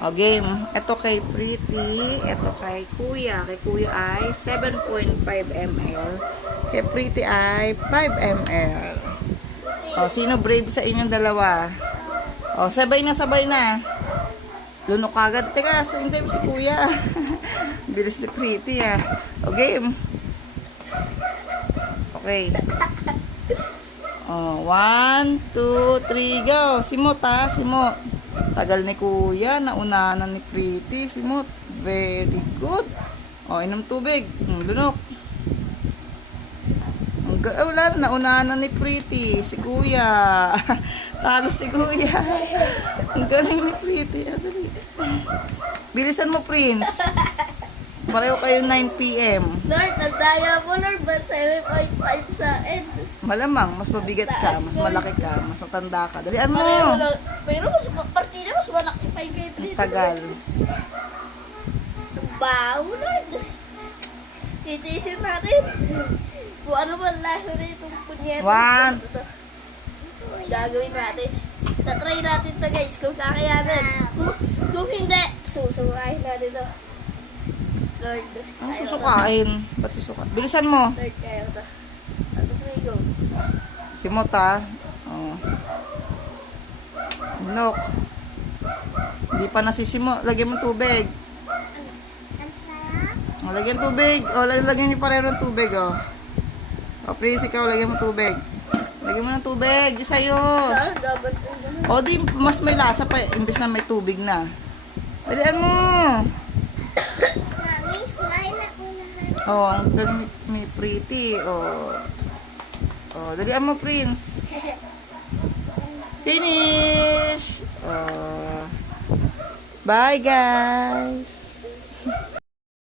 O, game. Ito kay Pretty. Ito kay Kuya. Kay Kuya ay 7.5 ml. Kay Pretty ay 5 ml. O, sino brave sa inyong dalawa? O, sabay na, sabay na. Lunok agad. Teka, hindi si Kuya. Bilis si Pretty, ah. O, game. Okay. O, 1, 2, 3, go. Simot, ha? Simot. Tagal ni Kuya. Nauna na ni Pretty. Simot. Very good. O, inom tubig. Lunok. Wala na. Nauna na ni Pretty. Si Kuya. Talo si Kuya. Ang galing ni Pretty. Dali. Bilisan mo, Prince. Pareho kayo 9 p.m. Lord, ang daya mo, Lord. Ba't 7.5 sa end? Malamang, mas mabigat ka, mas malaki ka, mas matanda ka. Dalian mo. Pareho lang. Pero mas partida, mas malaki pa yung kay Brito. Tagal. Ang baho, Lord. Titiisin natin. Kung ano man lasa na itong punyeta. 1. Gagawin natin. Tatry natin to, guys. Kung kakayanan. Kung hindi, susukahin natin to. Lord. Ang susukain. Ba't susukain? Bilisan mo. Lord, kaya to. Ano to, go? Simot, ha. Oh. Look. Hindi pa nasisimo. Lagyan mo tubig. O, lagyan tubig. O, lagyan niyo pareho ng tubig, o. O, Prince, ikaw, lagyan mo tubig. Lagyan mo ng tubig. Diyos ayos. Dapat. O, di, mas may lasa pa, imbes na may tubig na. Dalian mo. Oh, ang galing ni Pretty. Oh. Oh, dalian mo, Prince. Finish. Oh. Bye, guys.